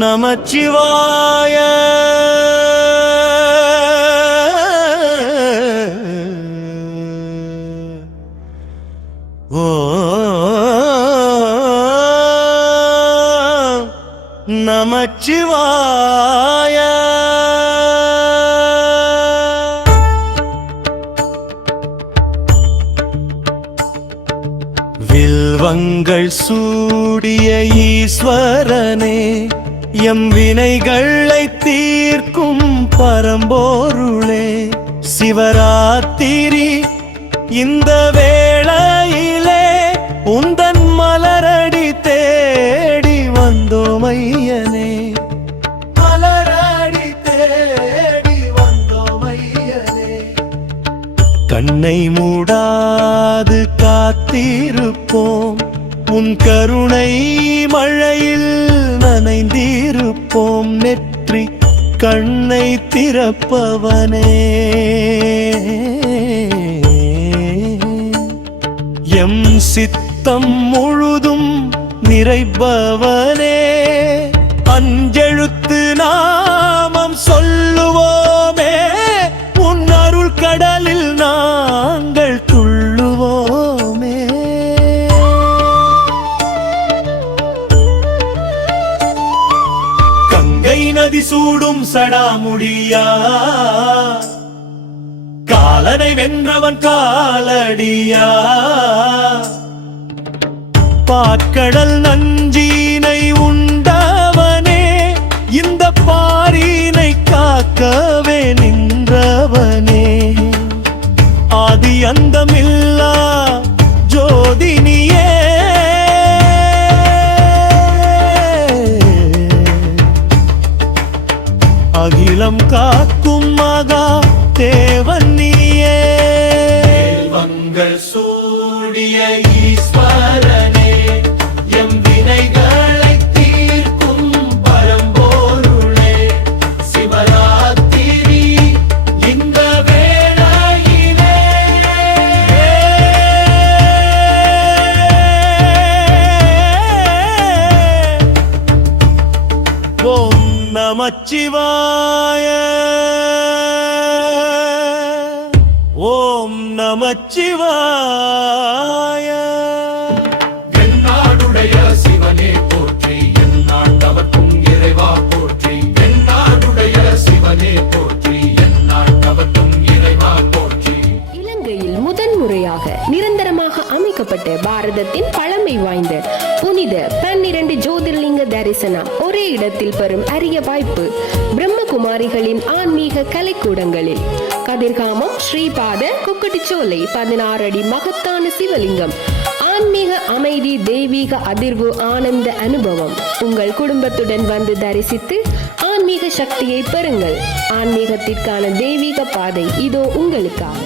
நமச்சிவாய நமச்சிவாய. வில்வங்கள் சூடிய ஈஸ்வரனே, எம் வினைகளை தீர்க்கும் பரம்போருளே, சிவராத்திரி இந்த வேளையிலே உந்தன் மலரடி தேடி வந்தோம் ஐயனே, மலரடி தேடி வந்தோம் ஐயனே. கண்ணை மூடாது காத்திருப்போம், உன் கருணை மழையில் நனைந்திருப்போம். நெற்றி கண்ணை திறப்பவனே, எம் சித்தம் முழுதும் நிறைப்பவனே, அஞ்செழுத்து நாமம் சொல்லுவோமே, உன் அருள் கடலில் நாங்கள் துள்ளுவோமே. கங்கை நதி சூடும் சடாமுடியா, காலனை வென்றவன் காலடியா, பாற்கடல் நஞ்சீனை உண்டவனே, இந்த பாரினை காக்கவே நின்றவனே, ஆதி அந்தமில்லா ஜோதினியே, அகிலம் காக்கும் மகா தேவன் நீயே. வில்வங்கள் சூடிய ஈஸ்வரனே, எம் வினைகளை தீர்க்கும் பரம்போருளே, சிவராத்திரி இந்த வேளையிலே ஓம் நமச்சிவாய, ஓம் நமச்சிவாய. என்னாடுடைய சிவனே போற்றி, எந்நாட்டவர்க்கும் இறைவா போற்றி, என்னாடுடைய சிவனே போற்றி, எந்நாட்டவர்க்கும் இறைவா போற்றி. இலங்கையில் முதன்முறையாக நிரந்தரமாக அமைக்கப்பட்ட பாரதத்தின் பழமை வாய்ந்த புனித 12 ஜோதிர்லிங்க தரிசனம் ஒரே இடத்தில் பெறும் அரிய வாய்ப்பு பிரம்மகுமாரிகளின் ஆன்மீக கலைக்கூடங்களில். கதிர்காமம் ஸ்ரீபாத குக்குட்டிச்சோலை 16 அடி மகத்தான சிவலிங்கம், ஆன்மீக அமைதி, தெய்வீக அதிர்வு, ஆனந்த அனுபவம். உங்கள் குடும்பத்துடன் வந்து தரிசித்து ஆன்மீக சக்தியை பெறுங்கள். ஆன்மீகத்திற்கான தெய்வீக பாதை இதோ உங்களுக்காக.